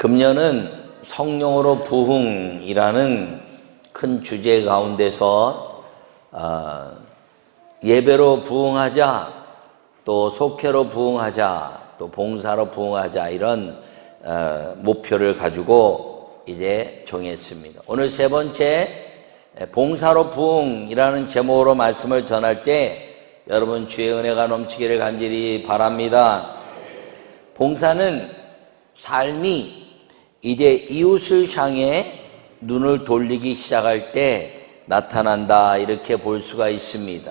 금년은 성령으로 부흥이라는 큰 주제 가운데서 예배로 부흥하자, 또 속회로 부흥하자, 또 봉사로 부흥하자, 이런 목표를 가지고 이제 정했습니다. 오늘 세 번째, 봉사로 부흥이라는 제목으로 말씀을 전할 때 여러분 주의 은혜가 넘치기를 간절히 바랍니다. 봉사는 삶이 이제 이웃을 향해 눈을 돌리기 시작할 때 나타난다, 이렇게 볼 수가 있습니다.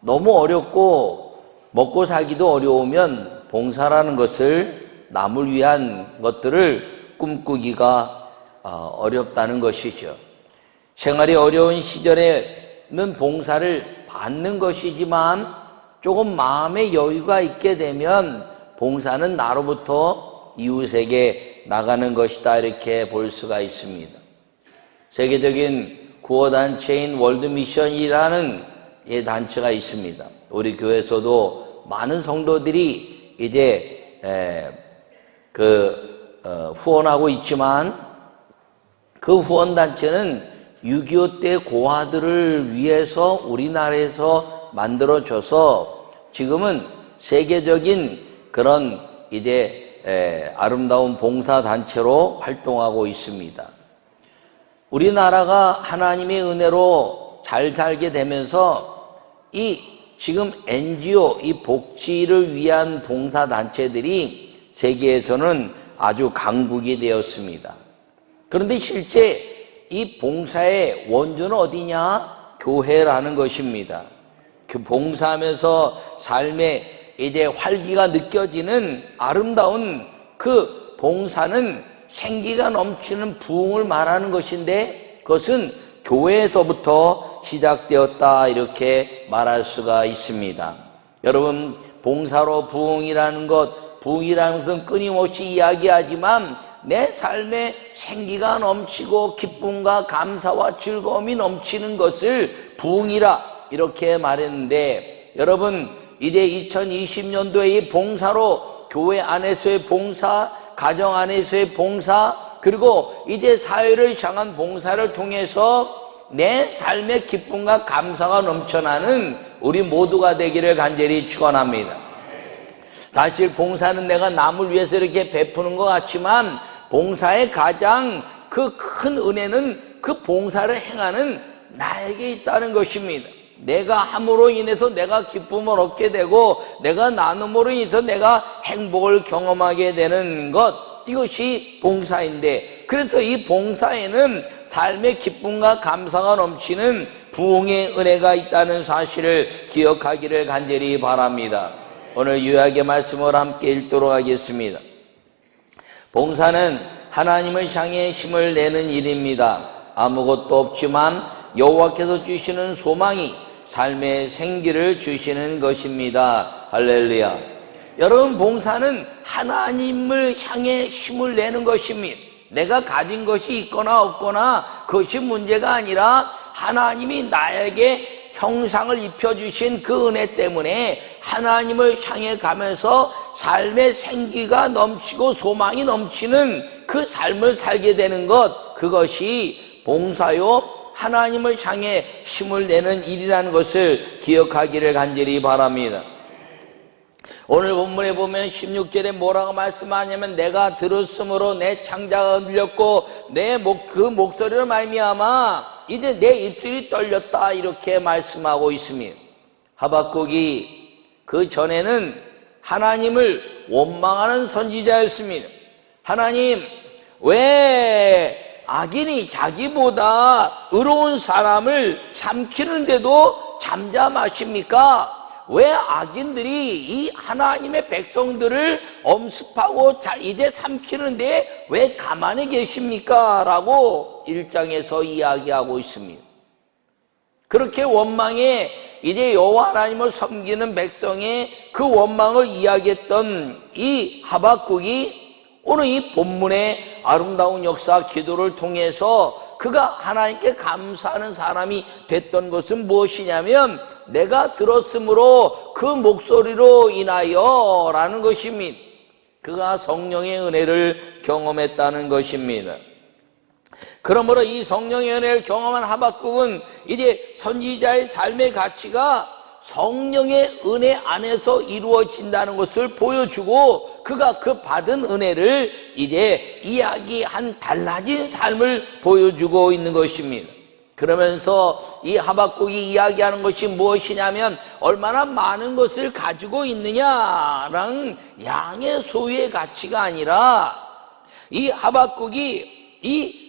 너무 어렵고 먹고 살기도 어려우면 봉사라는 것을, 남을 위한 것들을 꿈꾸기가 어렵다는 것이죠. 생활이 어려운 시절에는 봉사를 받는 것이지만 조금 마음의 여유가 있게 되면 봉사는 나로부터 이웃에게 나가는 것이다, 이렇게 볼 수가 있습니다. 세계적인 구호단체인 월드미션이라는 단체가 있습니다. 우리 교회에서도 많은 성도들이 이제 후원하고 있지만, 그 후원단체는 6.25 때 고아들을 위해서 우리나라에서 만들어져서 지금은 세계적인 그런 이제 아름다운 봉사단체로 활동하고 있습니다. 우리나라가 하나님의 은혜로 잘 살게 되면서 이 지금 NGO, 이 복지를 위한 봉사단체들이 세계에서는 아주 강국이 되었습니다. 그런데 실제 이 봉사의 원조는 어디냐? 교회라는 것입니다. 그 봉사하면서 삶의 이제 활기가 느껴지는 아름다운 그 봉사는 생기가 넘치는 부흥을 말하는 것인데, 그것은 교회에서부터 시작되었다, 이렇게 말할 수가 있습니다. 여러분, 봉사로 부흥이라는 것, 부흥이라는 것은 끊임없이 이야기하지만 내 삶에 생기가 넘치고 기쁨과 감사와 즐거움이 넘치는 것을 부흥이라 이렇게 말했는데, 여러분, 이제 2020년도에 이 봉사로, 교회 안에서의 봉사, 가정 안에서의 봉사, 그리고 이제 사회를 향한 봉사를 통해서 내 삶의 기쁨과 감사가 넘쳐나는 우리 모두가 되기를 간절히 축원합니다. 사실 봉사는 내가 남을 위해서 이렇게 베푸는 것 같지만, 봉사의 가장 그 큰 은혜는 그 봉사를 행하는 나에게 있다는 것입니다. 내가 함으로 인해서 내가 기쁨을 얻게 되고, 내가 나눔으로 인해서 내가 행복을 경험하게 되는 것, 이것이 봉사인데, 그래서 이 봉사에는 삶의 기쁨과 감사가 넘치는 부흥의 은혜가 있다는 사실을 기억하기를 간절히 바랍니다. 오늘 요약의 말씀을 함께 읽도록 하겠습니다. 봉사는 하나님을 향해 힘을 내는 일입니다. 아무것도 없지만 여호와께서 주시는 소망이 삶의 생기를 주시는 것입니다. 할렐루야. 여러분, 봉사는 하나님을 향해 힘을 내는 것입니다. 내가 가진 것이 있거나 없거나 그것이 문제가 아니라 하나님이 나에게 형상을 입혀주신 그 은혜 때문에 하나님을 향해 가면서 삶의 생기가 넘치고 소망이 넘치는 그 삶을 살게 되는 것, 그것이 봉사요, 하나님을 향해 힘을 내는 일이라는 것을 기억하기를 간절히 바랍니다. 오늘 본문에 보면 16절에 뭐라고 말씀하냐면, 내가 들었으므로 내 창자가 흔들렸고 그 목소리를 말미암아 이제 내 입술이 떨렸다, 이렇게 말씀하고 있습니다. 하박국이 그 전에는 하나님을 원망하는 선지자였습니다. 하나님, 왜 악인이 자기보다 의로운 사람을 삼키는데도 잠잠하십니까? 왜 악인들이 이 하나님의 백성들을 엄습하고 이제 삼키는데 왜 가만히 계십니까? 라고 1장에서 이야기하고 있습니다. 그렇게 원망에 이제 여호와 하나님을 섬기는 백성의 그 원망을 이야기했던 이 하박국이 오늘 이 본문의 아름다운 역사, 기도를 통해서 그가 하나님께 감사하는 사람이 됐던 것은 무엇이냐면, 내가 들었으므로 그 목소리로 인하여 라는 것입니다. 그가 성령의 은혜를 경험했다는 것입니다. 그러므로 이 성령의 은혜를 경험한 하박국은 이제 선지자의 삶의 가치가 성령의 은혜 안에서 이루어진다는 것을 보여주고, 그가 그 받은 은혜를 이제 이야기한 달라진 삶을 보여주고 있는 것입니다. 그러면서 이 하박국이 이야기하는 것이 무엇이냐면, 얼마나 많은 것을 가지고 있느냐라는 양의 소유의 가치가 아니라, 이 하박국이 이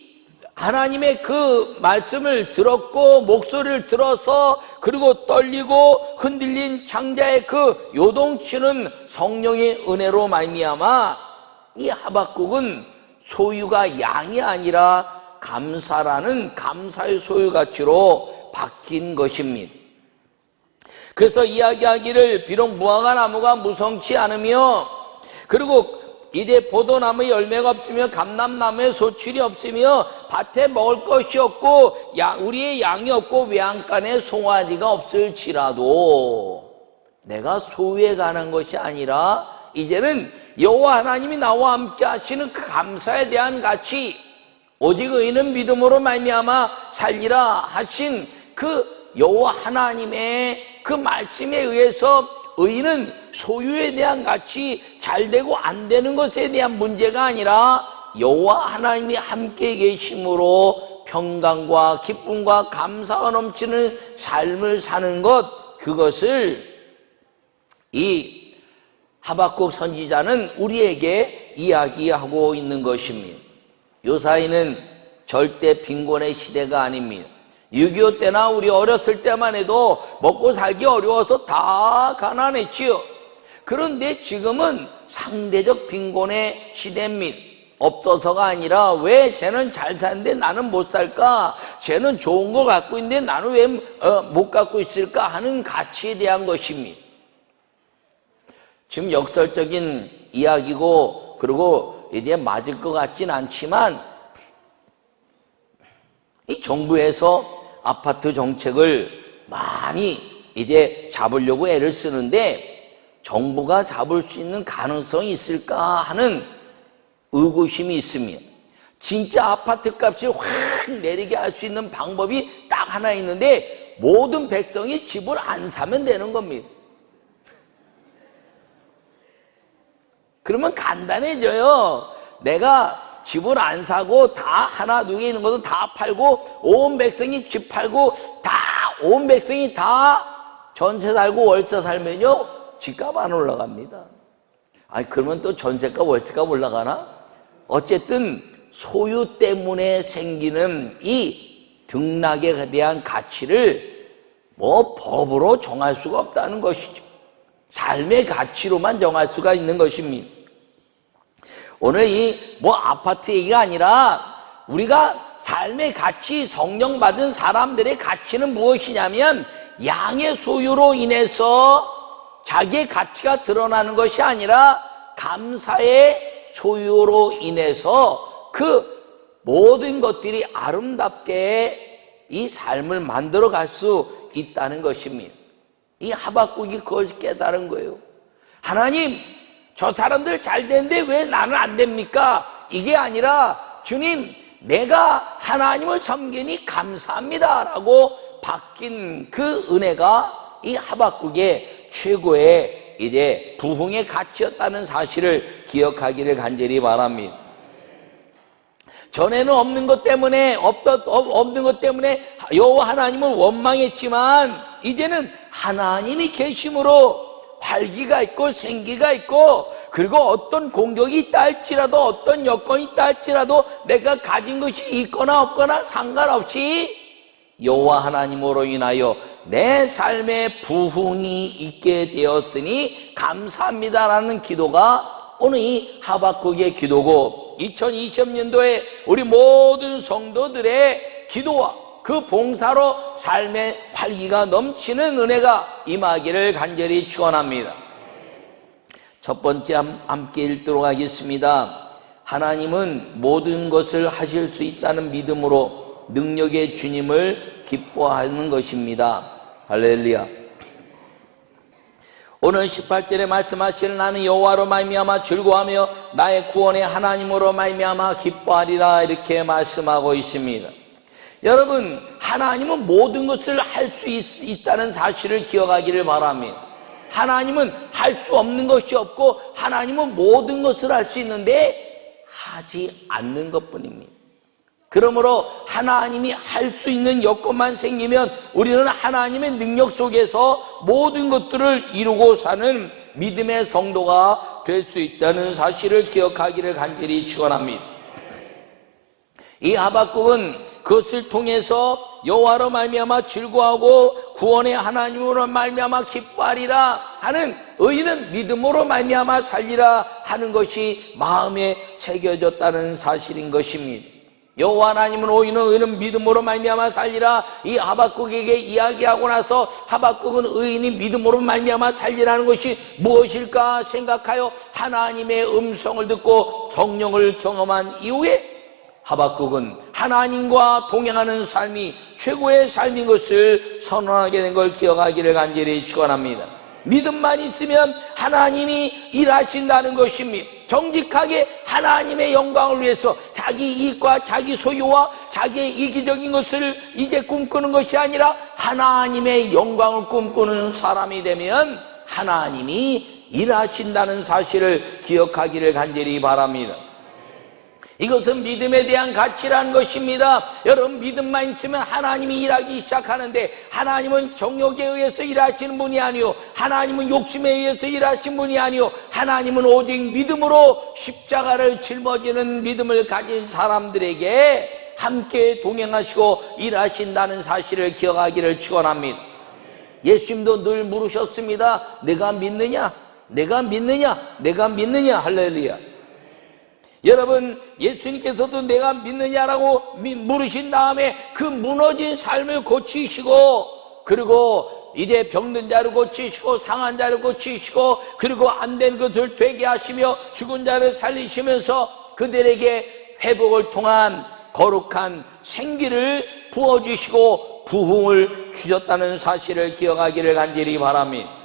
하나님의 그 말씀을 들었고 목소리를 들어서, 그리고 떨리고 흔들린 창자의 그 요동치는 성령의 은혜로 말미암아 이 하박국은 소유가 양이 아니라 감사라는 감사의 소유 가치로 바뀐 것입니다. 그래서 이야기하기를, 비록 무화과 나무가 무성치 않으며, 그리고 이제 포도나무에 열매가 없으며 감람나무에 소출이 없으며 밭에 먹을 것이 없고 우리의 양이 없고 외양간에 송아지가 없을지라도, 내가 소유에 관한 것이 아니라 이제는 여호와 하나님이 나와 함께 하시는 그 감사에 대한 가치, 오직 의인은 믿음으로 말미암아 살리라 하신 그 여호와 하나님의 그 말씀에 의해서 의인은 소유에 대한 가치, 잘되고 안 되는 것에 대한 문제가 아니라 여호와 하나님이 함께 계심으로 평강과 기쁨과 감사가 넘치는 삶을 사는 것, 그것을 이 하박국 선지자는 우리에게 이야기하고 있는 것입니다. 요사이는 절대 빈곤의 시대가 아닙니다. 6.25 때나 우리 어렸을 때만 해도 먹고 살기 어려워서 다 가난했지요. 그런데 지금은 상대적 빈곤의 시대입니다. 없어서가 아니라, 왜 쟤는 잘 사는데 나는 못 살까? 쟤는 좋은 거 갖고 있는데 나는 왜 못 갖고 있을까? 하는 가치에 대한 것입니다. 지금 역설적인 이야기고, 그리고 이제 맞을 것 같진 않지만, 이 정부에서 아파트 정책을 많이 이제 잡으려고 애를 쓰는데, 정부가 잡을 수 있는 가능성이 있을까 하는 의구심이 있습니다. 진짜 아파트 값을 확 내리게 할 수 있는 방법이 딱 하나 있는데, 모든 백성이 집을 안 사면 되는 겁니다. 그러면 간단해져요. 내가 집을 안 사고 다 하나 두 개 있는 것도 다 팔고, 온 백성이 집 팔고 온 백성이 다 전세 살고 월세 살면요, 집값 안 올라갑니다. 아니, 그러면 또 전세값 월세값 올라가나? 어쨌든 소유 때문에 생기는 이 등락에 대한 가치를 법으로 정할 수가 없다는 것이죠. 삶의 가치로만 정할 수가 있는 것입니다. 오늘 이 아파트 얘기가 아니라, 우리가 삶의 가치, 성령 받은 사람들의 가치는 무엇이냐면, 양의 소유로 인해서 자기의 가치가 드러나는 것이 아니라 감사의 소유로 인해서 그 모든 것들이 아름답게 이 삶을 만들어 갈 수 있다는 것입니다. 이 하박국이 그걸 깨달은 거예요. 하나님, 저 사람들 잘 되는데 왜 나는 안 됩니까? 이게 아니라, 주님, 내가 하나님을 섬기니 감사합니다 라고 바뀐 그 은혜가 이 하박국의 최고의 이제 부흥의 가치였다는 사실을 기억하기를 간절히 바랍니다. 전에는 없는 것 때문에 여호와 하나님을 원망했지만, 이제는 하나님이 계심으로 활기가 있고 생기가 있고, 그리고 어떤 공격이 있다 할지라도, 어떤 여건이 있다 할지라도, 내가 가진 것이 있거나 없거나 상관없이 여호와 하나님으로 인하여 내 삶에 부흥이 있게 되었으니 감사합니다라는 기도가 오늘 이 하박국의 기도고, 2020년도에 우리 모든 성도들의 기도와 그 봉사로 삶의 활기가 넘치는 은혜가 임하기를 간절히 축원합니다. 첫 번째 함께 읽도록 하겠습니다. 하나님은 모든 것을 하실 수 있다는 믿음으로 능력의 주님을 기뻐하는 것입니다. 할렐루야. 오늘 18절에 말씀하시는 나는 여호와로 말미암아 즐거워하며 나의 구원의 하나님으로 말미암아 기뻐하리라 이렇게 말씀하고 있습니다. 여러분, 하나님은 모든 것을 할 수 있다는 사실을 기억하기를 바랍니다. 하나님은 할 수 없는 것이 없고 하나님은 모든 것을 할 수 있는데 하지 않는 것뿐입니다. 그러므로 하나님이 할 수 있는 여건만 생기면 우리는 하나님의 능력 속에서 모든 것들을 이루고 사는 믿음의 성도가 될 수 있다는 사실을 기억하기를 간절히 축원합니다. 이 하박국은 그것을 통해서 여호와로 말미암아 즐거워하고 구원의 하나님으로 말미암아 기뻐하리라 하는 의인은 믿음으로 말미암아 살리라 하는 것이 마음에 새겨졌다는 사실인 것입니다. 여호와 하나님은 의인은 믿음으로 말미암아 살리라 이 하박국에게 이야기하고 나서 하박국은 의인이 믿음으로 말미암아 살리라는 것이 무엇일까 생각하여 하나님의 음성을 듣고 성령을 경험한 이후에 하박국은 하나님과 동행하는 삶이 최고의 삶인 것을 선언하게 된 걸 기억하기를 간절히 축원합니다. 믿음만 있으면 하나님이 일하신다는 것입니다. 정직하게 하나님의 영광을 위해서 자기 이익과 자기 소유와 자기의 이기적인 것을 이제 꿈꾸는 것이 아니라 하나님의 영광을 꿈꾸는 사람이 되면 하나님이 일하신다는 사실을 기억하기를 간절히 바랍니다. 이것은 믿음에 대한 가치라는 것입니다. 여러분, 믿음만 있으면 하나님이 일하기 시작하는데 하나님은 정욕에 의해서 일하시는 분이 아니요 하나님은 욕심에 의해서 일하시는 분이 아니요 하나님은 오직 믿음으로 십자가를 짊어지는 믿음을 가진 사람들에게 함께 동행하시고 일하신다는 사실을 기억하기를 축원합니다. 예수님도 늘 물으셨습니다. 내가 믿느냐? 내가 믿느냐? 내가 믿느냐? 할렐루야. 여러분, 예수님께서도 내가 믿느냐라고 물으신 다음에 그 무너진 삶을 고치시고 그리고 이제 병든 자를 고치시고 상한 자를 고치시고 그리고 안 된 것을 되게 하시며 죽은 자를 살리시면서 그들에게 회복을 통한 거룩한 생기를 부어주시고 부흥을 주셨다는 사실을 기억하기를 간절히 바랍니다.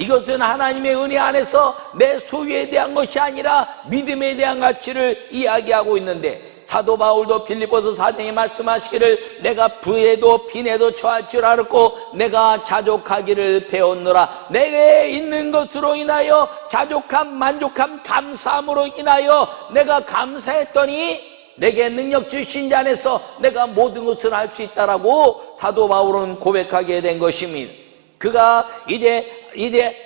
이것은 하나님의 은혜 안에서 내 소유에 대한 것이 아니라 믿음에 대한 가치를 이야기하고 있는데 사도 바울도 빌립보서 4장에 말씀하시기를 내가 부에도 빈에도 처할 줄 알았고 내가 자족하기를 배웠노라. 내게 있는 것으로 인하여 자족함, 만족함, 감사함으로 인하여 내가 감사했더니 내게 능력 주신 자 안에서 내가 모든 것을 할 수 있다라고 사도 바울은 고백하게 된 것입니다. 그가 이제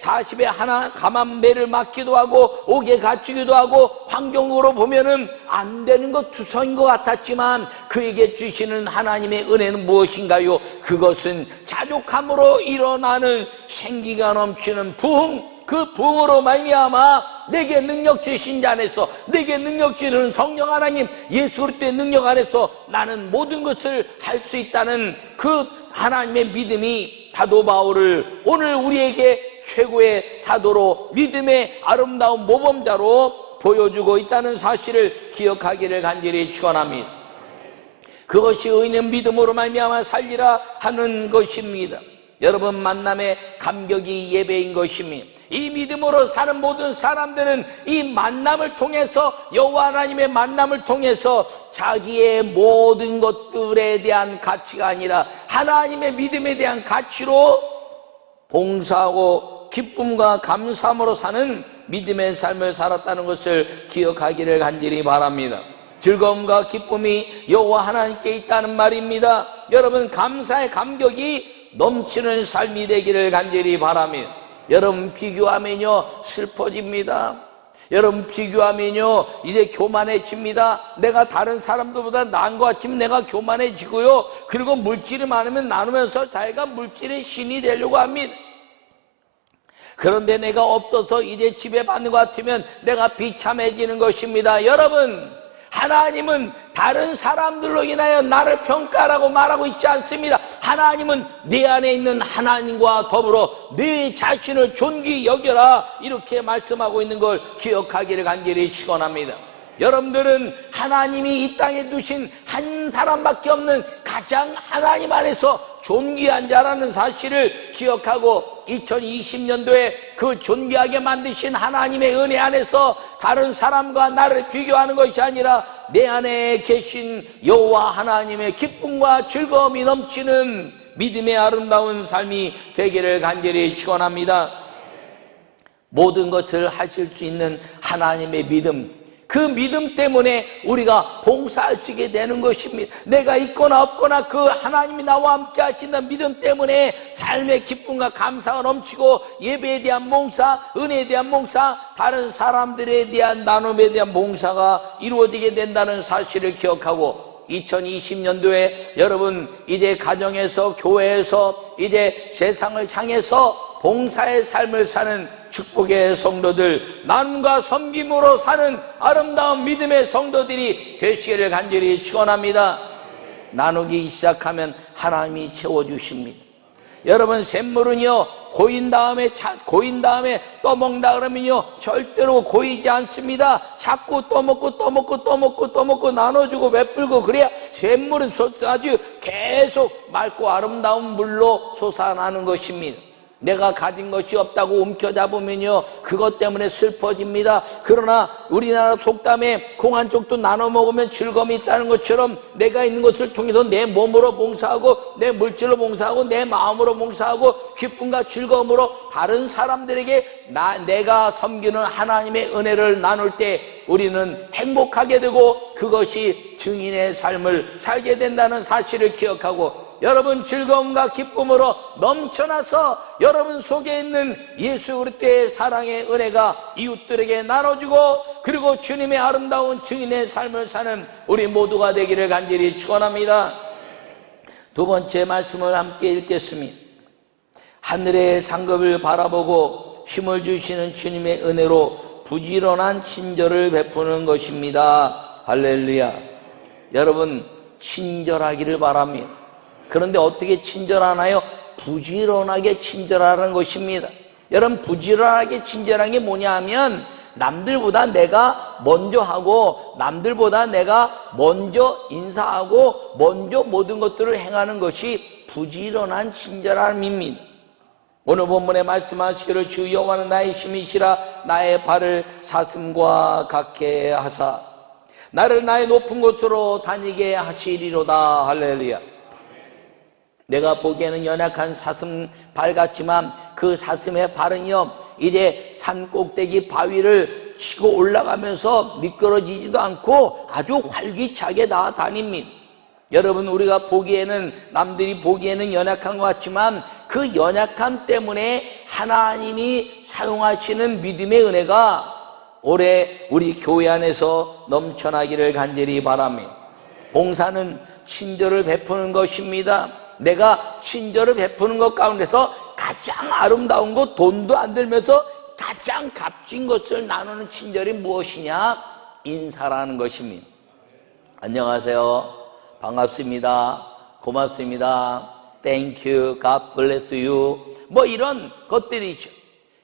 40에 하나 가만배를 맞기도 하고 옥에 갇히기도 하고 환경으로 보면은 안 되는 것 투성인 것 같았지만 그에게 주시는 하나님의 은혜는 무엇인가요? 그것은 자족함으로 일어나는 생기가 넘치는 부흥, 그 부흥으로 말미암아 내게 능력 주신 자 안에서 내게 능력 주시는 성령 하나님 예수 그리스도의 능력 안에서 나는 모든 것을 할 수 있다는 그 하나님의 믿음이 사도 바울을 오늘 우리에게 최고의 사도로 믿음의 아름다운 모범자로 보여주고 있다는 사실을 기억하기를 간절히 축원합니다. 그것이 의인은 믿음으로 말미암아 살리라 하는 것입니다. 여러분, 만남의 감격이 예배인 것입니다. 이 믿음으로 사는 모든 사람들은 이 만남을 통해서 여호와 하나님의 만남을 통해서 자기의 모든 것들에 대한 가치가 아니라 하나님의 믿음에 대한 가치로 봉사하고 기쁨과 감사함으로 사는 믿음의 삶을 살았다는 것을 기억하기를 간절히 바랍니다. 즐거움과 기쁨이 여호와 하나님께 있다는 말입니다. 여러분, 감사의 감격이 넘치는 삶이 되기를 간절히 바랍니다. 여러분, 비교하면요 슬퍼집니다. 여러분, 비교하면요 이제 교만해집니다. 내가 다른 사람들보다 나은 것 같으면 내가 교만해지고요, 그리고 물질이 많으면 나누면서 자기가 물질의 신이 되려고 합니다. 그런데 내가 없어서 이제 지배받는 것 같으면 내가 비참해지는 것입니다. 여러분, 하나님은 다른 사람들로 인하여 나를 평가라고 말하고 있지 않습니다. 하나님은 내 안에 있는 하나님과 더불어 내 자신을 존귀히 여겨라 이렇게 말씀하고 있는 걸 기억하기를 간절히 축원합니다. 여러분들은 하나님이 이 땅에 두신 한 사람밖에 없는 가장 하나님 안에서 존귀한 자라는 사실을 기억하고 2020년도에 그 존귀하게 만드신 하나님의 은혜 안에서 다른 사람과 나를 비교하는 것이 아니라 내 안에 계신 여호와 하나님의 기쁨과 즐거움이 넘치는 믿음의 아름다운 삶이 되기를 간절히 축원합니다. 모든 것을 하실 수 있는 하나님의 믿음, 그 믿음 때문에 우리가 봉사할 수 있게 되는 것입니다. 내가 있거나 없거나 그 하나님이 나와 함께 하시는 믿음 때문에 삶의 기쁨과 감사가 넘치고 예배에 대한 봉사, 은혜에 대한 봉사, 다른 사람들에 대한 나눔에 대한 봉사가 이루어지게 된다는 사실을 기억하고 2020년도에 여러분 이제 가정에서 교회에서 이제 세상을 향해서 봉사의 삶을 사는 축복의 성도들, 나눔과 섬김으로 사는 아름다운 믿음의 성도들이 되시기를 간절히 축원합니다. 나누기 시작하면 하나님이 채워주십니다. 여러분 샘물은요 고인 다음에 떠먹는다 그러면요 절대로 고이지 않습니다. 자꾸 떠먹고 나눠주고 베풀고 그래야 샘물은 아주 계속 맑고 아름다운 물로 솟아나는 것입니다. 내가 가진 것이 없다고 움켜잡으면요 그것 때문에 슬퍼집니다. 그러나 우리나라 속담에 콩 한 쪽도 나눠 먹으면 즐거움이 있다는 것처럼 내가 있는 것을 통해서 내 몸으로 봉사하고 내 물질로 봉사하고 내 마음으로 봉사하고 기쁨과 즐거움으로 다른 사람들에게 내가 섬기는 하나님의 은혜를 나눌 때 우리는 행복하게 되고 그것이 증인의 삶을 살게 된다는 사실을 기억하고 여러분 즐거움과 기쁨으로 넘쳐나서 여러분 속에 있는 예수 그리스도의 사랑의 은혜가 이웃들에게 나눠주고 그리고 주님의 아름다운 증인의 삶을 사는 우리 모두가 되기를 간절히 축원합니다. 두 번째 말씀을 함께 읽겠습니다. 하늘의 상급을 바라보고 힘을 주시는 주님의 은혜로 부지런한 친절을 베푸는 것입니다. 할렐루야. 여러분 친절하기를 바랍니다. 그런데 어떻게 친절하나요? 부지런하게 친절하는 것입니다. 여러분 부지런하게 친절한 게 뭐냐 하면 남들보다 내가 먼저 하고 남들보다 내가 먼저 인사하고 먼저 모든 것들을 행하는 것이 부지런한 친절함입니다. 오늘 본문에 말씀하시기를 주 여호와는 나의 힘이시라 나의 발을 사슴과 같게 하사 나를 나의 높은 곳으로 다니게 하시리로다. 할렐루야. 내가 보기에는 연약한 사슴 발 같지만 그 사슴의 발은요 이제 산 꼭대기 바위를 치고 올라가면서 미끄러지지도 않고 아주 활기차게 다닙니다. 여러분 우리가 보기에는 남들이 보기에는 연약한 것 같지만 그 연약함 때문에 하나님이 사용하시는 믿음의 은혜가 올해 우리 교회 안에서 넘쳐나기를 간절히 바랍니다. 봉사는 친절을 베푸는 것입니다. 내가 친절을 베푸는 것 가운데서 가장 아름다운 것, 돈도 안 들면서 가장 값진 것을 나누는 친절이 무엇이냐? 인사라는 것입니다. 안녕하세요. 반갑습니다. 고맙습니다. Thank you. God bless you. 뭐 이런 것들이죠.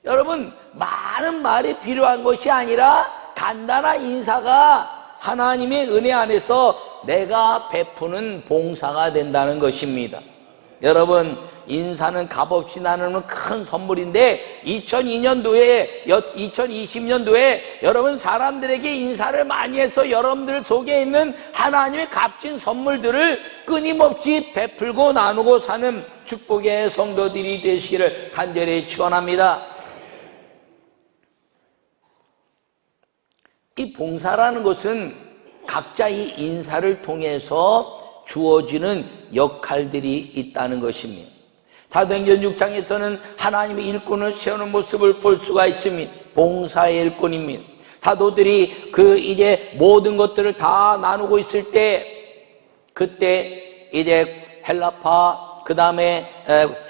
여러분 많은 말이 필요한 것이 아니라 간단한 인사가 하나님의 은혜 안에서 내가 베푸는 봉사가 된다는 것입니다. 여러분 인사는 값없이 나누는 큰 선물인데 2020년도에 여러분 사람들에게 인사를 많이 해서 여러분들 속에 있는 하나님의 값진 선물들을 끊임없이 베풀고 나누고 사는 축복의 성도들이 되시기를 간절히 축원합니다. 이 봉사라는 것은 각자의 인사를 통해서 주어지는 역할들이 있다는 것입니다. 사도행전 6장에서는 하나님의 일꾼을 세우는 모습을 볼 수가 있습니다. 봉사의 일꾼입니다. 사도들이 이제 모든 것들을 다 나누고 있을 때 그때 이제 헬라파 그 다음에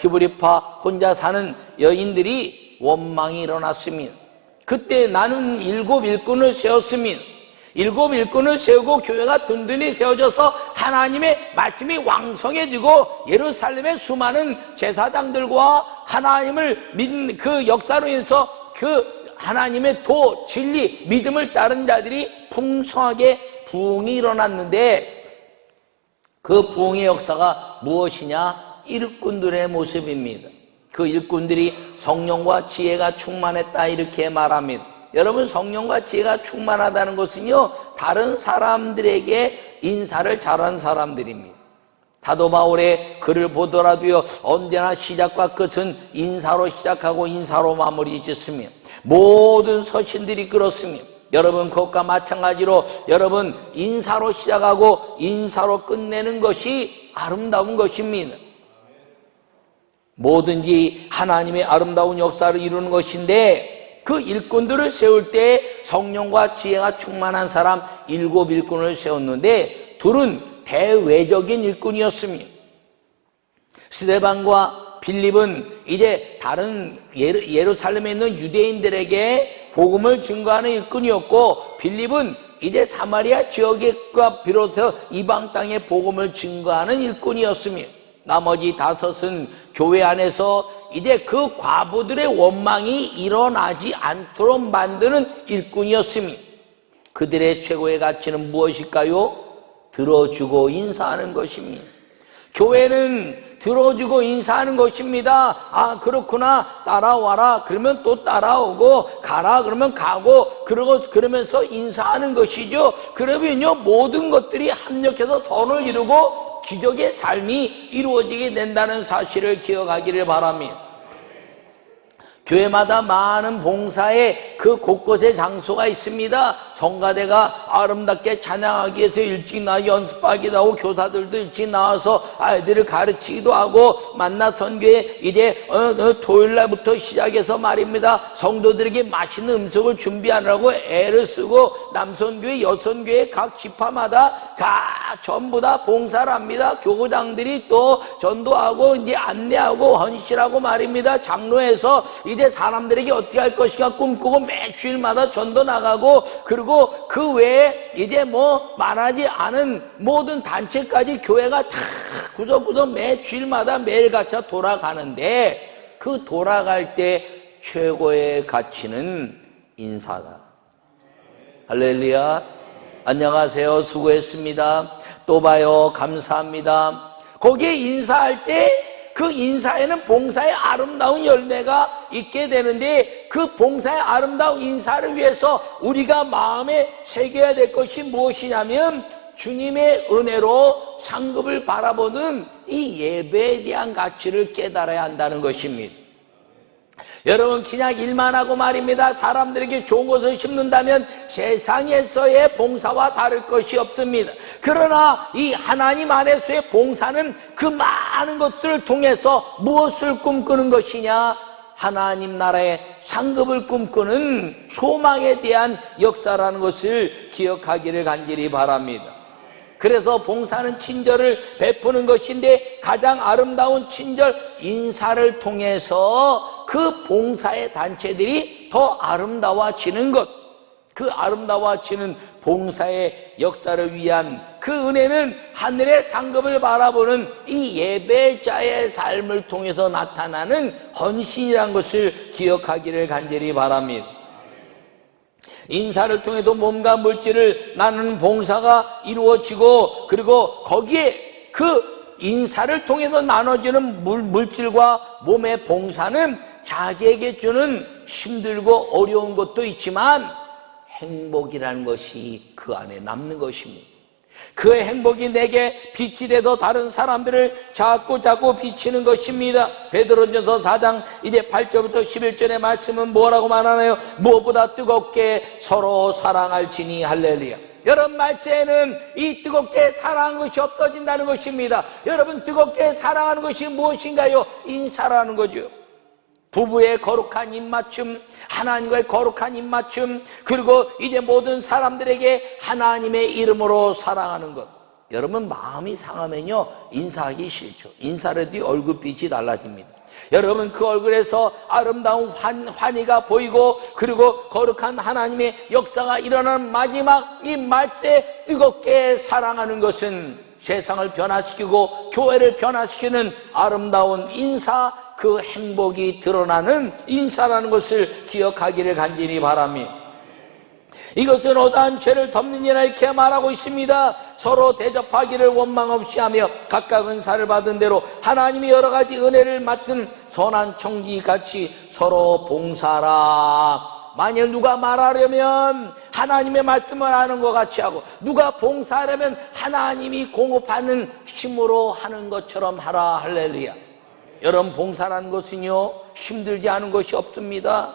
히브리파 혼자 사는 여인들이 원망이 일어났습니다. 그때 나는 7 일꾼을 세웠습니다. 7 일꾼을 세우고 교회가 든든히 세워져서 하나님의 말씀이 왕성해지고 예루살렘의 수많은 제사장들과 하나님을 믿는 그 역사로 인해서 그 하나님의 진리, 믿음을 따른 자들이 풍성하게 부흥이 일어났는데 그 부흥의 역사가 무엇이냐? 일꾼들의 모습입니다. 그 일꾼들이 성령과 지혜가 충만했다 이렇게 말합니다. 여러분, 성령과 지혜가 충만하다는 것은요, 다른 사람들에게 인사를 잘한 사람들입니다. 사도 바울의 글을 보더라도요, 언제나 시작과 끝은 인사로 시작하고 인사로 마무리 짓습니다. 모든 서신들이 그렇습니다. 여러분, 그것과 마찬가지로 여러분, 인사로 시작하고 인사로 끝내는 것이 아름다운 것입니다. 뭐든지 하나님의 아름다운 역사를 이루는 것인데, 그 일꾼들을 세울 때 성령과 지혜가 충만한 사람 7 일꾼을 세웠는데 둘은 대외적인 일꾼이었습니다. 스데반과 빌립은 이제 다른 예루살렘에 있는 유대인들에게 복음을 증거하는 일꾼이었고, 빌립은 이제 사마리아 지역과 비롯해서 이방 땅에 복음을 증거하는 일꾼이었습니다. 나머지 5은 교회 안에서 이제 그 과부들의 원망이 일어나지 않도록 만드는 일꾼이었습니다. 그들의 최고의 가치는 무엇일까요? 들어주고 인사하는 것입니다. 교회는 들어주고 인사하는 것입니다. 아, 그렇구나, 따라와라 그러면 또 따라오고, 가라 그러면 가고, 그러면서 인사하는 것이죠. 그러면요, 모든 것들이 합력해서 선을 이루고 기적의 삶이 이루어지게 된다는 사실을 기억하기를 바랍니다. 교회마다 많은 봉사에 그 곳곳에 장소가 있습니다. 성가대가 아름답게 찬양하기 위해서 일찍 나와 연습하기도 하고, 교사들도 일찍 나와서 아이들을 가르치기도 하고, 만나 선교에 이제 토요일날부터 시작해서 말입니다, 성도들에게 맛있는 음식을 준비하느라고 애를 쓰고, 남선교회, 여선교회 각 지파마다 다 전부 다 봉사를 합니다. 교구장들이 또 전도하고 이제 안내하고 헌신하고 말입니다. 장로에서 이제 사람들에게 어떻게 할 것인가 꿈꾸고 매 주일마다 전도 나가고, 그리고 그 외에 이제 뭐 말하지 않은 모든 단체까지 교회가 다 구석구석 매 주일마다 매일같이 돌아가는데, 그 돌아갈 때 최고의 가치는 인사다. 할렐루야. 안녕하세요, 수고했습니다, 또 봐요, 감사합니다. 거기에 인사할 때 그 인사에는 봉사의 아름다운 열매가 있게 되는데, 그 봉사의 아름다운 인사를 위해서 우리가 마음에 새겨야 될 것이 무엇이냐면, 주님의 은혜로 상급을 바라보는 이 예배에 대한 가치를 깨달아야 한다는 것입니다. 여러분, 그냥 일만 하고 말입니다, 사람들에게 좋은 것을 심는다면 세상에서의 봉사와 다를 것이 없습니다. 그러나 이 하나님 안에서의 봉사는 그 많은 것들을 통해서 무엇을 꿈꾸는 것이냐? 하나님 나라의 상급을 꿈꾸는 소망에 대한 역사라는 것을 기억하기를 간절히 바랍니다. 그래서 봉사는 친절을 베푸는 것인데, 가장 아름다운 친절, 인사를 통해서 그 봉사의 단체들이 더 아름다워지는 것, 그 아름다워지는 봉사의 역사를 위한 그 은혜는 하늘의 상급을 바라보는 이 예배자의 삶을 통해서 나타나는 헌신이라는 것을 기억하기를 간절히 바랍니다. 인사를 통해서 몸과 물질을 나누는 봉사가 이루어지고, 그리고 거기에 그 인사를 통해서 나눠지는 물질과 몸의 봉사는 자기에게 주는 힘들고 어려운 것도 있지만 행복이라는 것이 그 안에 남는 것입니다. 그 행복이 내게 빛이 돼서 다른 사람들을 자꾸 비치는 것입니다. 베드로전서 4장 이제 8절부터 11절의 말씀은 뭐라고 말하나요? 무엇보다 뜨겁게 서로 사랑할지니. 할렐루야. 여러분, 말세에는 이 뜨겁게 사랑하는 것이 없어진다는 것입니다. 여러분, 뜨겁게 사랑하는 것이 무엇인가요? 인사라는 거죠. 부부의 거룩한 입맞춤, 하나님과의 거룩한 입맞춤, 그리고 이제 모든 사람들에게 하나님의 이름으로 사랑하는 것. 여러분, 마음이 상하면요 인사하기 싫죠. 인사를 해도 얼굴빛이 달라집니다. 여러분, 그 얼굴에서 아름다운 환희가 보이고, 그리고 거룩한 하나님의 역사가 일어나는 마지막 이 말세 뜨겁게 사랑하는 것은 세상을 변화시키고 교회를 변화시키는 아름다운 인사, 그 행복이 드러나는 인사라는 것을 기억하기를 간절히 바랍니다. 이것은 어떠한 죄를 덮느니라 이렇게 말하고 있습니다. 서로 대접하기를 원망 없이 하며 각각 은사를 받은 대로 하나님이 여러 가지 은혜를 맡은 선한 청지같이 서로 봉사하라. 만일 누가 말하려면 하나님의 말씀을 하는 것 같이 하고, 누가 봉사하려면 하나님이 공급하는 힘으로 하는 것처럼 하라. 할렐루야. 여러분, 봉사라는 것은요 힘들지 않은 것이 없습니다.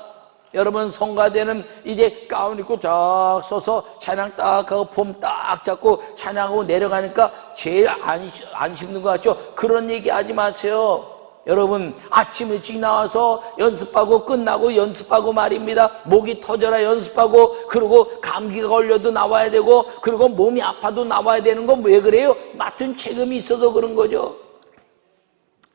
여러분, 성가대는 이제 가운 입고 쫙 서서 찬양 딱 하고 폼 딱 잡고 찬양하고 내려가니까 제일 안 힘든 것 같죠? 그런 얘기 하지 마세요. 여러분, 아침 일찍 나와서 연습하고 끝나고 연습하고 말입니다. 목이 터져라 연습하고, 그리고 감기가 걸려도 나와야 되고, 그리고 몸이 아파도 나와야 되는 건 왜 그래요? 맡은 책임이 있어서 그런 거죠.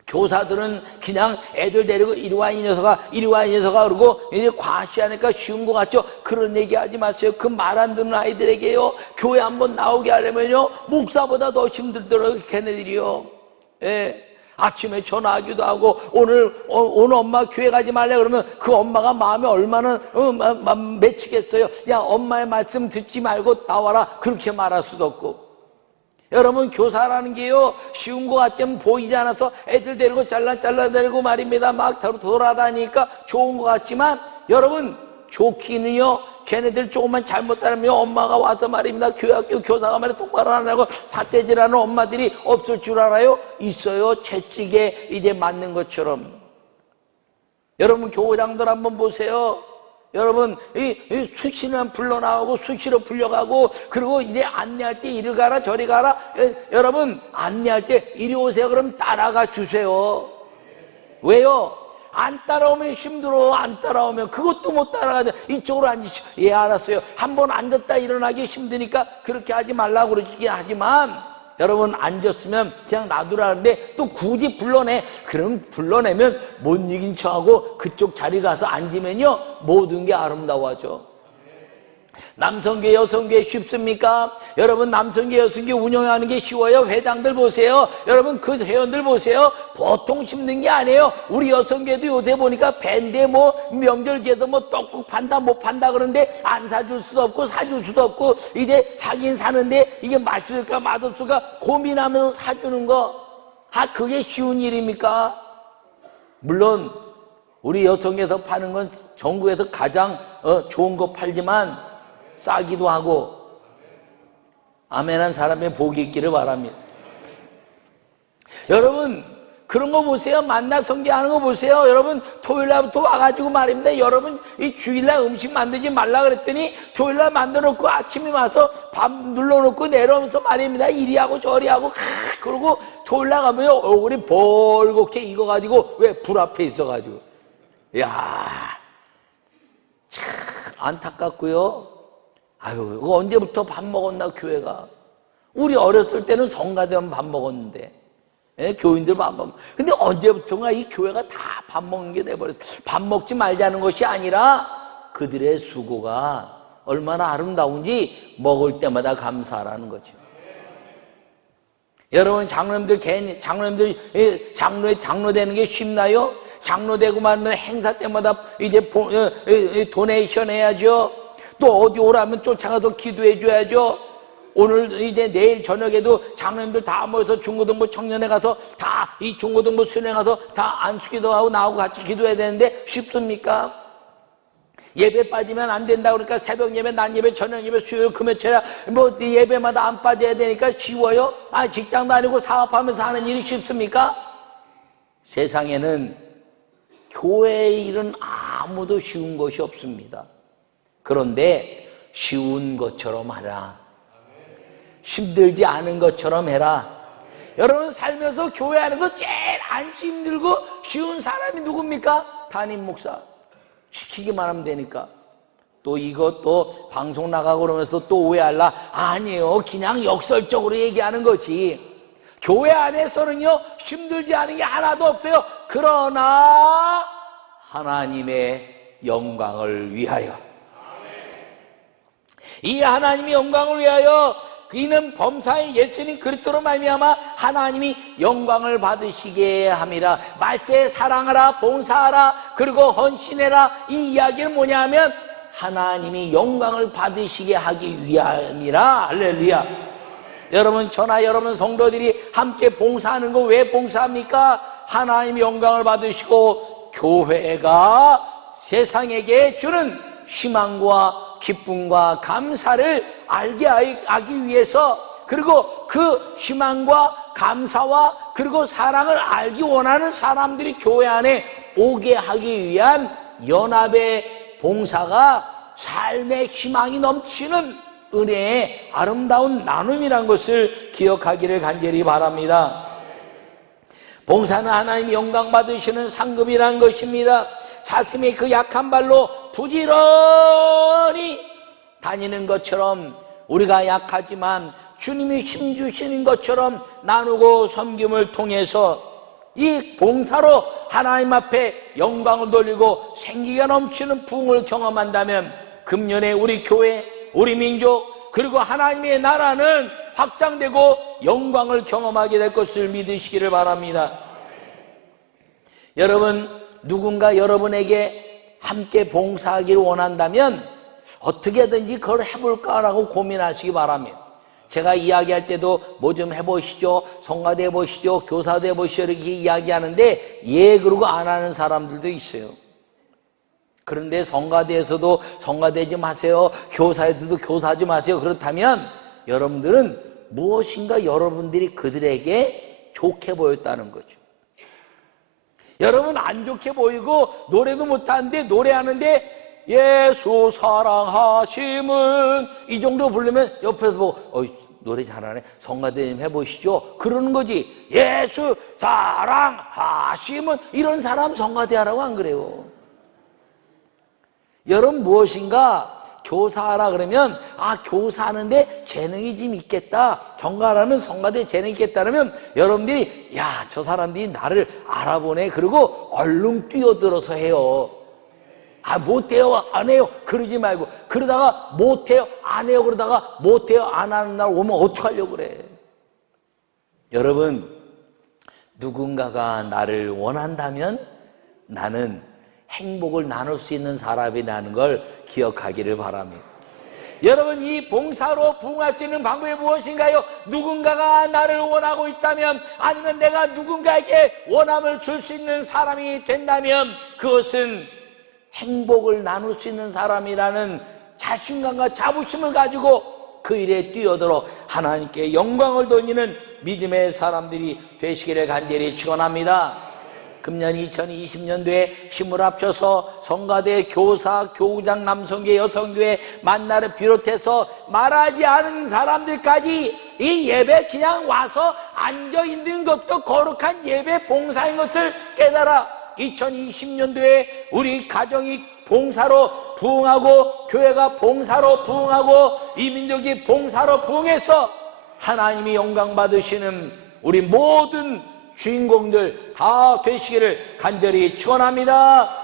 교사들은 그냥 애들 데리고 이리 와 이 녀석아 이리 와 이 녀석아 그러고 이제 과시하니까 쉬운 것 같죠? 그런 얘기 하지 마세요. 그 말 안 듣는 아이들에게요, 교회 한번 나오게 하려면요 목사보다 더 힘들더라고요. 걔네들이요. 예. 아침에 전화하기도 하고 오늘 엄마 교회 가지 말래 그러면 그 엄마가 마음에 얼마나 맺히겠어요. 야, 엄마의 말씀 듣지 말고 나와라, 그렇게 말할 수도 없고. 여러분, 교사라는 게요 쉬운 것 같지만 보이지 않아서 애들 데리고 잘라내리고 말입니다. 막 돌아다니니까 좋은 것 같지만, 여러분, 좋기는요 걔네들 조금만 잘못 따르면 엄마가 와서 말입니다, 교회학교 교사가 말이야 똑바로 안 하고 삿대질하는 엄마들이 없을 줄 알아요? 있어요. 채찍에 이제 맞는 것처럼. 여러분, 교장들 한번 보세요. 여러분, 이 수시는 불러 나오고 수시로 불려가고, 그리고 이제 안내할 때 이리 가라 저리 가라. 여러분, 안내할 때 이리 오세요 그럼 따라가 주세요. 왜요? 안 따라오면 힘들어. 안 따라오면 그것도 못 따라가죠. 이쪽으로 앉으시오. 예, 알았어요. 한번 앉았다 일어나기 힘드니까 그렇게 하지 말라고 그러긴 하지만, 여러분, 앉았으면 그냥 놔두라는데 또 굳이 불러내. 그럼 불러내면 못 이긴 척하고 그쪽 자리 가서 앉으면요 모든 게 아름다워져. 남성교회 여성교회 쉽습니까? 여러분, 남성교회 여성교회 운영하는 게 쉬워요? 회장들 보세요. 여러분, 그 회원들 보세요. 보통 힘든 게 아니에요. 우리 여성교회도 요새 보니까 밴드 뭐 명절기에도 뭐 떡국 판다 못 판다 그러는데 안 사줄 수도 없고 사줄 수도 없고, 이제 사긴 사는데 이게 맛있을까 맛없을까 고민하면서 사주는 거, 그게 쉬운 일입니까? 물론 우리 여성에서 파는 건 전국에서 가장 좋은 거 팔지만 싸기도 하고, 아멘한 사람의 복이 있기를 바랍니다. 여러분, 그런 거 보세요. 만나 성교하는 거 보세요. 여러분, 토요일날부터 와가지고 말입니다. 여러분, 이 주일날 음식 만들지 말라 그랬더니 토요일날 만들어놓고 아침에 와서 밥 눌러놓고 내려오면서 말입니다. 이리하고 저리하고 그러고 토요일날 가면 얼굴이 벌겋게 익어가지고, 왜? 불 앞에 있어가지고. 이야, 참 안타깝고요. 아유, 이거 언제부터 밥 먹었나 교회가. 우리 어렸을 때는 성가대면 밥 먹었는데, 예? 교인들 밥 먹. 근데 언제부턴가 이 교회가 다 밥 먹는 게 돼버렸어. 밥 먹지 말자는 것이 아니라 그들의 수고가 얼마나 아름다운지 먹을 때마다 감사하라는 거죠. 여러분, 장로님들 장로 되는 게 쉽나요? 장로 되고 말면 행사 때마다 이제 도네이션 해야죠. 또 어디 오라면 쫓아가서 기도해 줘야죠. 오늘 이제 내일 저녁에도 장로님들 다 모여서 중고등부 청년회 가서 다 이 중고등부 수련회 가서 다 안수기도 하고 나하고 같이 기도해야 되는데 쉽습니까? 예배 빠지면 안 된다 그러니까 새벽 예배, 낮 예배, 저녁 예배, 수요일, 금요일 뭐 예배마다 안 빠져야 되니까 쉬워요? 직장 다니고 사업하면서 하는 일이 쉽습니까? 세상에는 교회의 일은 아무도 쉬운 것이 없습니다. 그런데 쉬운 것처럼 하라. 힘들지 않은 것처럼 해라. 여러분, 살면서 교회하는 거 제일 안 힘들고 쉬운 사람이 누굽니까? 담임 목사. 시키기만 하면 되니까. 또 이것도 방송 나가고 그러면서 또 오해할라? 아니에요. 그냥 역설적으로 얘기하는 거지. 교회 안에서는요 힘들지 않은 게 하나도 없어요. 그러나 하나님의 영광을 위하여, 이 하나님의 영광을 위하여 이는 범사의 예수님 그리스도로 말미암아 하나님이 영광을 받으시게 함이라. 말째 사랑하라, 봉사하라, 그리고 헌신해라. 이 이야기는 뭐냐면 하나님이 영광을 받으시게 하기 위함이라. 할렐루야. 여러분, 저나 여러분 성도들이 함께 봉사하는 거 왜 봉사합니까? 하나님이 영광을 받으시고 교회가 세상에게 주는 희망과 기쁨과 감사를 알게 하기 위해서, 그리고 그 희망과 감사와 그리고 사랑을 알기 원하는 사람들이 교회 안에 오게 하기 위한 연합의 봉사가 삶의 희망이 넘치는 은혜의 아름다운 나눔이란 것을 기억하기를 간절히 바랍니다. 봉사는 하나님이 영광 받으시는 상급이라는 것입니다. 사슴이 그 약한 발로 부지런히 다니는 것처럼 우리가 약하지만 주님이 힘주시는 것처럼 나누고 섬김을 통해서 이 봉사로 하나님 앞에 영광을 돌리고 생기가 넘치는 부흥을 경험한다면 금년에 우리 교회, 우리 민족, 그리고 하나님의 나라는 확장되고 영광을 경험하게 될 것을 믿으시기를 바랍니다. 여러분, 누군가 여러분에게 함께 봉사하기를 원한다면 어떻게든지 그걸 해볼까라고 고민하시기 바랍니다. 제가 이야기할 때도 뭐 좀 해보시죠, 성가대 해보시죠, 교사도 해보시죠 이렇게 이야기하는데 예 그러고 안 하는 사람들도 있어요. 그런데 성가대에서도 성가대 좀 하세요, 교사에도 교사 좀 하세요. 그렇다면 여러분들은 무엇인가 여러분들이 그들에게 좋게 보였다는 거죠. 여러분 안 좋게 보이고 노래도 못하는데 노래하는데 예수 사랑하심은 이 정도 부르면 옆에서 보고 노래 잘하네, 성가대 좀 해보시죠 그러는 거지. 예수 사랑하심은 이런 사람 성가대 하라고 안 그래요. 여러분 무엇인가 교사하라 그러면 교사하는데 재능이 좀 있겠다, 성가라면 성가대 재능이 있겠다 그러면 여러분들이 야, 저 사람들이 나를 알아보네 그러고 얼른 뛰어들어서 해요. 못해요 안 해요 그러지 말고, 그러다가 못해요 안 해요 그러다가 못해요 안 하는 날 오면 어떡하려고 그래. 여러분, 누군가가 나를 원한다면 나는 행복을 나눌 수 있는 사람이라는 걸 기억하기를 바랍니다. 여러분, 이 봉사로 부흥할 수 있는 방법이 무엇인가요? 누군가가 나를 원하고 있다면, 아니면 내가 누군가에게 원함을 줄 수 있는 사람이 된다면 그것은 행복을 나눌 수 있는 사람이라는 자신감과 자부심을 가지고 그 일에 뛰어들어 하나님께 영광을 돌리는 믿음의 사람들이 되시기를 간절히 축원합니다. 금년 2020년도에 힘을 합쳐서 성가대, 교사, 교우장, 남성교회, 여성교회, 만나를 비롯해서 말하지 않은 사람들까지 이 예배 그냥 와서 앉아있는 것도 거룩한 예배 봉사인 것을 깨달아 2020년도에 우리 가정이 봉사로 부흥하고 교회가 봉사로 부흥하고 이 민족이 봉사로 부흥해서 하나님이 영광 받으시는 우리 모든 주인공들 다 되시기를 간절히 축원합니다.